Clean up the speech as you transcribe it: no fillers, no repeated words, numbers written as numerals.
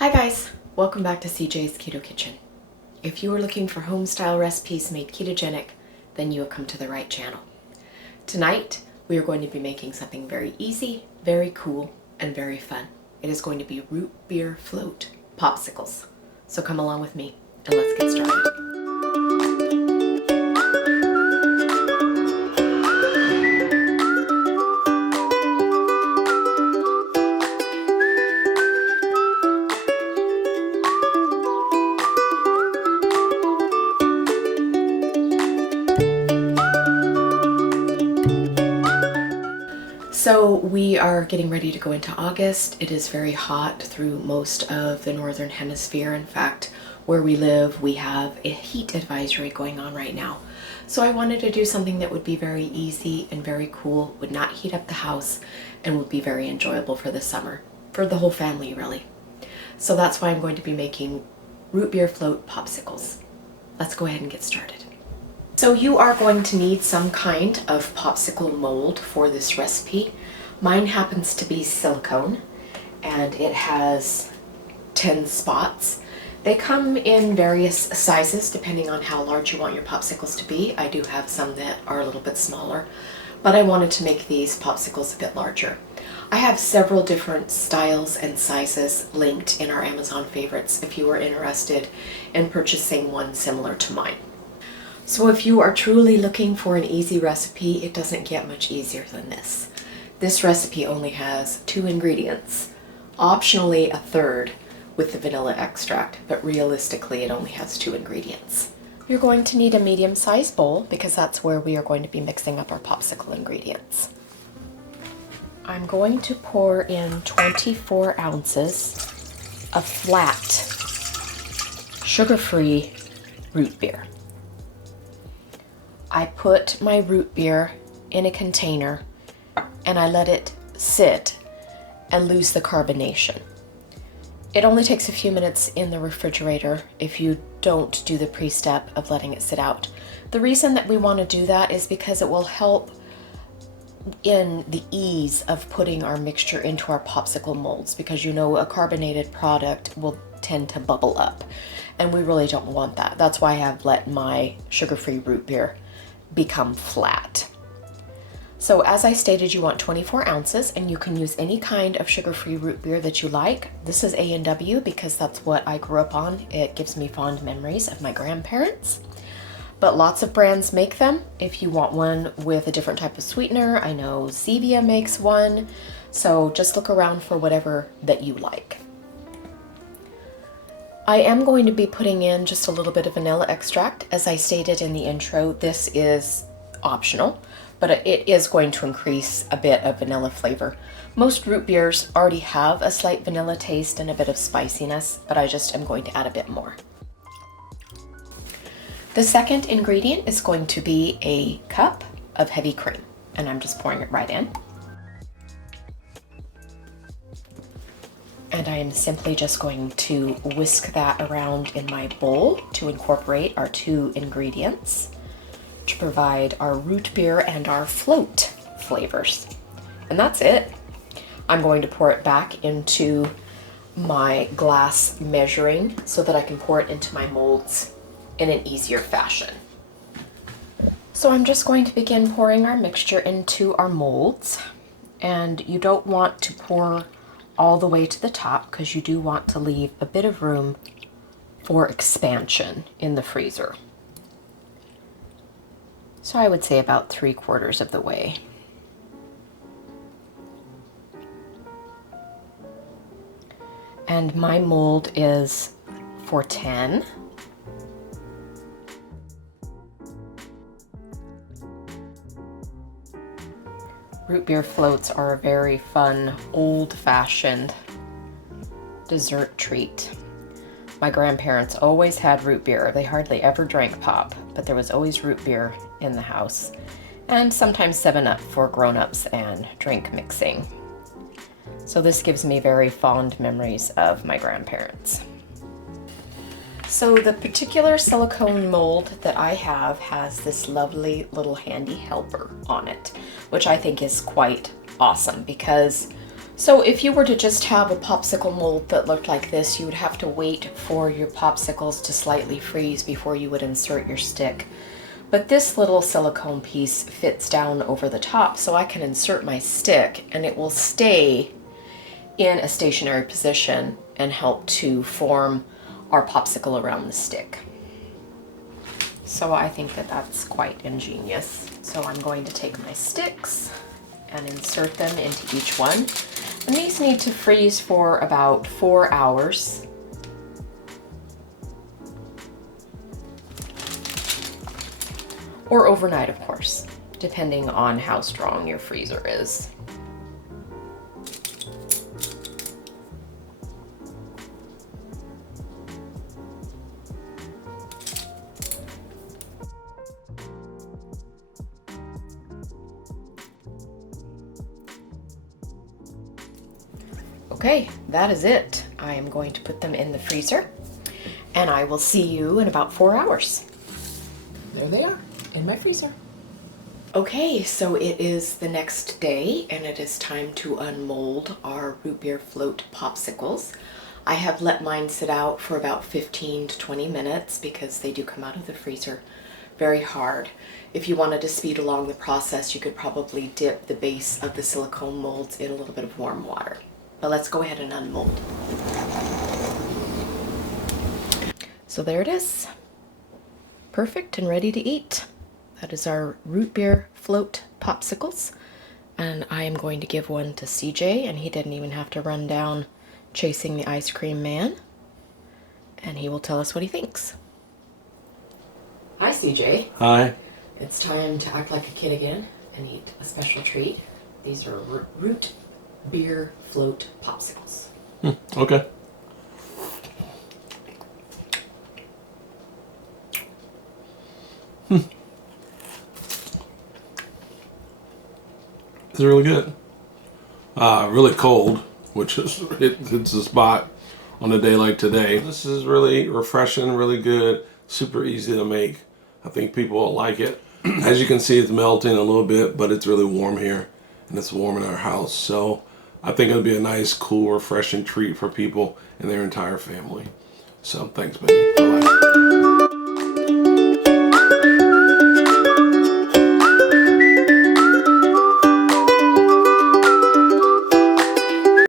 Hi guys, welcome back to CJ's Keto Kitchen. If you are looking for home-style recipes made ketogenic, then you have come to the right channel. Tonight, we are going to be making something very easy, very cool, and very fun. It is going to be root beer float popsicles. So come along with me and let's get started. So we are getting ready to go into August. It is very hot through most of the northern hemisphere. In fact, where we live, we have a heat advisory going on right now. So I wanted to do something that would be very easy and very cool, would not heat up the house, and would be very enjoyable for the summer, for the whole family really. So that's why I'm going to be making root beer float popsicles. Let's go ahead and get started. So you are going to need some kind of popsicle mold for this recipe. Mine happens to be silicone and it has 10 spots. They come in various sizes depending on how large you want your popsicles to be. I do have some that are a little bit smaller, but I wanted to make these popsicles a bit larger. I have several different styles and sizes linked in our Amazon favorites if you are interested in purchasing one similar to mine. So if you are truly looking for an easy recipe, it doesn't get much easier than this. This recipe only has 2 ingredients, optionally a third with the vanilla extract, but realistically it only has 2 ingredients. You're going to need a medium-sized bowl because that's where we are going to be mixing up our popsicle ingredients. I'm going to pour in 24 ounces of flat, sugar-free root beer. I put my root beer in a container and I let it sit and lose the carbonation. It only takes a few minutes in the refrigerator if you don't do the pre-step of letting it sit out. The reason that we want to do that is because it will help in the ease of putting our mixture into our popsicle molds, because you know a carbonated product will tend to bubble up and we really don't want that. That's why I have let my sugar-free root beer become flat. So as I stated, you want 24 ounces and you can use any kind of sugar-free root beer that you like. This is A&W because that's what I grew up on. It gives me fond memories of my grandparents. But lots of brands make them. If you want one with a different type of sweetener, I know Zevia makes one. So just look around for whatever that you like. I am going to be putting in just a little bit of vanilla extract. As I stated in the intro, this is optional, but it is going to increase a bit of vanilla flavor. Most root beers already have a slight vanilla taste and a bit of spiciness, but I just am going to add a bit more. The second ingredient is going to be a cup of heavy cream, and I'm just pouring it right in. And I am simply just going to whisk that around in my bowl to incorporate our 2 ingredients to provide our root beer and our float flavors. And that's it. I'm going to pour it back into my glass measuring so that I can pour it into my molds in an easier fashion. So I'm just going to begin pouring our mixture into our molds, and you don't want to pour all the way to the top because you do want to leave a bit of room for expansion in the freezer. So I would say about 3/4 of the way. And my mold is for 10. Root beer floats are a very fun, old-fashioned dessert treat. My grandparents always had root beer. They hardly ever drank pop, but there was always root beer in the house. And sometimes 7-Up for grown-ups and drink mixing. So this gives me very fond memories of my grandparents. So the particular silicone mold that I have has this lovely little handy helper on it, which I think is quite awesome because So if you were to just have a popsicle mold that looked like this, you would have to wait for your popsicles to slightly freeze before you would insert your stick. But this little silicone piece fits down over the top, so I can insert my stick and it will stay in a stationary position and help to form our popsicle around the stick. So I think that that's quite ingenious. So I'm going to take my sticks and insert them into each one. And these need to freeze for about 4 hours. Or overnight, of course, depending on how strong your freezer is. Okay, that is it. I am going to put them in the freezer, and I will see you in about 4 hours. There they are, in my freezer. Okay, so it is the next day, and it is time to unmold our root beer float popsicles. I have let mine sit out for about 15 to 20 minutes because they do come out of the freezer very hard. If you wanted to speed along the process, you could probably dip the base of the silicone molds in a little bit of warm water. But let's go ahead and unmold. So there it is. Perfect and ready to eat. That is our root beer float popsicles. And I am going to give one to CJ, and he didn't even have to run down chasing the ice cream man. And he will tell us what he thinks. Hi, CJ. Hi. It's time to act like a kid again and eat a special treat. These are root beer float popsicles. Okay. It's really good. Really cold, which is it's a spot on a day like today. This is really refreshing, really good, super easy to make. I think people will like it. As you can see, it's melting a little bit, but it's really warm here, and it's warm in our house. So I think it'll be a nice, cool, refreshing treat for people and their entire family. So thanks, baby. Bye-bye.